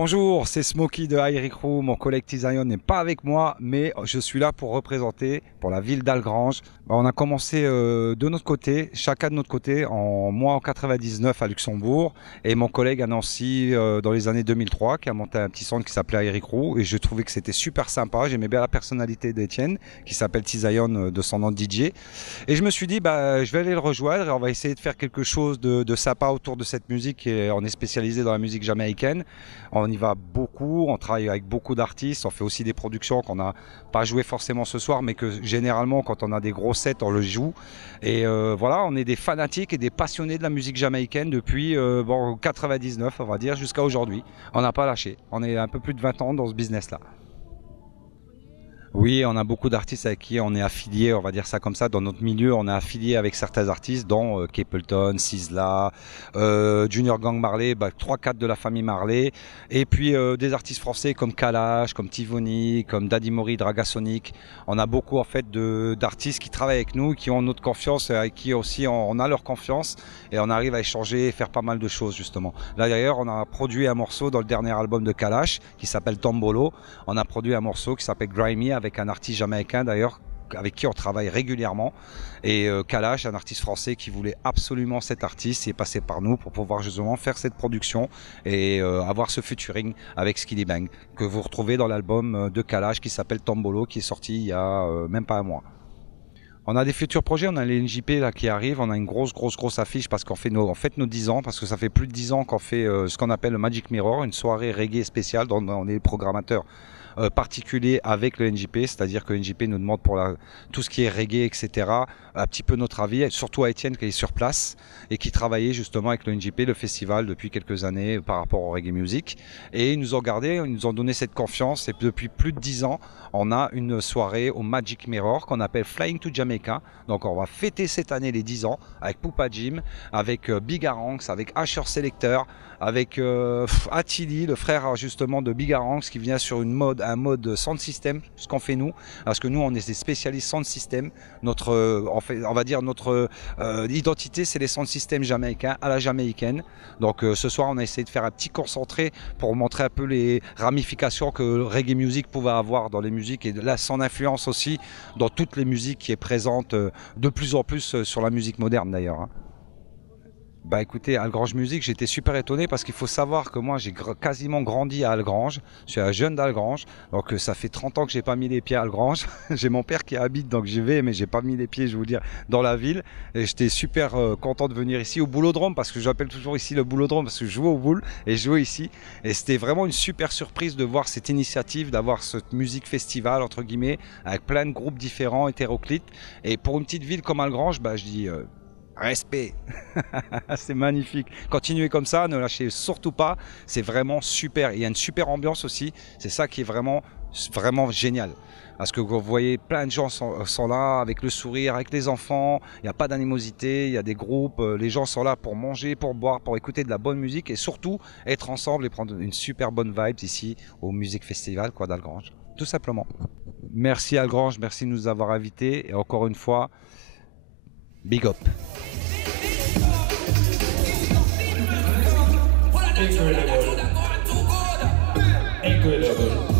Bonjour, c'est Smokey de High Crew. Mon collègue T-Zion n'est pas avec moi, mais je suis là pour représenter pour la ville d'Algrange. On a commencé de notre côté, chacun de notre côté, moi en 99 à Luxembourg et mon collègue à Nancy dans les années 2003 qui a monté un petit centre qui s'appelait High Crew et je trouvais que c'était super sympa. J'aimais bien la personnalité d'Etienne qui s'appelle T-Zion de son nom de DJ. Et je me suis dit, je vais aller le rejoindre et on va essayer de faire quelque chose de sympa autour de cette musique. Et on est spécialisé dans la musique jamaïcaine. On y va beaucoup, on travaille avec beaucoup d'artistes, on fait aussi des productions qu'on n'a pas joué forcément ce soir, mais que généralement quand on a des gros sets, on le joue. Et voilà, on est des fanatiques et des passionnés de la musique jamaïcaine depuis 99, on va dire, jusqu'à aujourd'hui. On n'a pas lâché, on est un peu plus de 20 ans dans ce business-là. Oui, on a beaucoup d'artistes avec qui on est affilié, on va dire ça comme ça. Dans notre milieu, on est affilié avec certains artistes, dont Capleton, Sizzla, Junior Gang Marley, 3-4 de la famille Marley. Et puis des artistes français comme Kalash, comme Tivoni, comme Daddy Mori, Dragasonic. On a beaucoup en fait d'artistes qui travaillent avec nous, qui ont notre confiance et avec qui aussi on a leur confiance. Et on arrive à échanger et faire pas mal de choses justement. Là d'ailleurs, on a produit un morceau dans le dernier album de Kalash qui s'appelle Tombolo. On a produit un morceau qui s'appelle Grimy avec un artiste jamaïcain d'ailleurs avec qui on travaille régulièrement et Kalash, un artiste français qui voulait absolument cet artiste, est passé par nous pour pouvoir justement faire cette production et avoir ce featuring avec Skilly Bang que vous retrouvez dans l'album de Kalash qui s'appelle Tombolo qui est sorti il y a même pas un mois. On a des futurs projets, on a les NJP là qui arrivent, on a une grosse affiche parce qu'on fait nos 10 ans, parce que ça fait plus de 10 ans qu'on fait ce qu'on appelle le Magic Mirror, une soirée reggae spéciale dont on est programmateur particulier avec le NJP, c'est-à-dire que le NJP nous demande pour tout ce qui est reggae, etc., un petit peu notre avis, surtout à Étienne qui est sur place et qui travaillait justement avec le NJP, le festival, depuis quelques années par rapport au reggae music. Et ils nous ont gardé, ils nous ont donné cette confiance et depuis plus de 10 ans, on a une soirée au Magic Mirror qu'on appelle Flying to Jamaica. Donc on va fêter cette année les 10 ans avec Poupa Jim, avec Bigaranx, avec Asher Selector, avec Attili, le frère justement de Bigaranx qui vient sur un mode sound system, ce qu'on fait nous, parce que nous on est des spécialistes sound system. On va dire notre identité c'est les sound systems jamaïcains à la jamaïcaine. Donc ce soir on a essayé de faire un petit concentré pour montrer un peu les ramifications que le reggae music pouvait avoir dans les musiques et là son influence aussi dans toutes les musiques qui est présente de plus en plus sur la musique moderne d'ailleurs. Écoutez, Algrange Musique, j'étais super étonné parce qu'il faut savoir que moi j'ai quasiment grandi à Algrange, je suis un jeune d'Algrange, donc ça fait 30 ans que j'ai pas mis les pieds à Algrange, j'ai mon père qui habite donc j'y vais mais j'ai pas mis les pieds je vais vous dire dans la ville et j'étais super content de venir ici au Boulodrome parce que j'appelle toujours ici le Boulodrome parce que je jouais au boule et je jouais ici et c'était vraiment une super surprise de voir cette initiative, d'avoir cette musique festival entre guillemets avec plein de groupes différents, hétéroclites et pour une petite ville comme Algrange, je dis respect, c'est magnifique. Continuez comme ça, ne lâchez surtout pas, c'est vraiment super. Il y a une super ambiance aussi, c'est ça qui est vraiment génial. Parce que vous voyez, plein de gens sont là avec le sourire, avec les enfants, il n'y a pas d'animosité, il y a des groupes, les gens sont là pour manger, pour boire, pour écouter de la bonne musique et surtout être ensemble et prendre une super bonne vibe ici au Music Festival d'Algrange, tout simplement. Merci Algrange, merci de nous avoir invités et encore une fois, big up. Incredible. Incredible.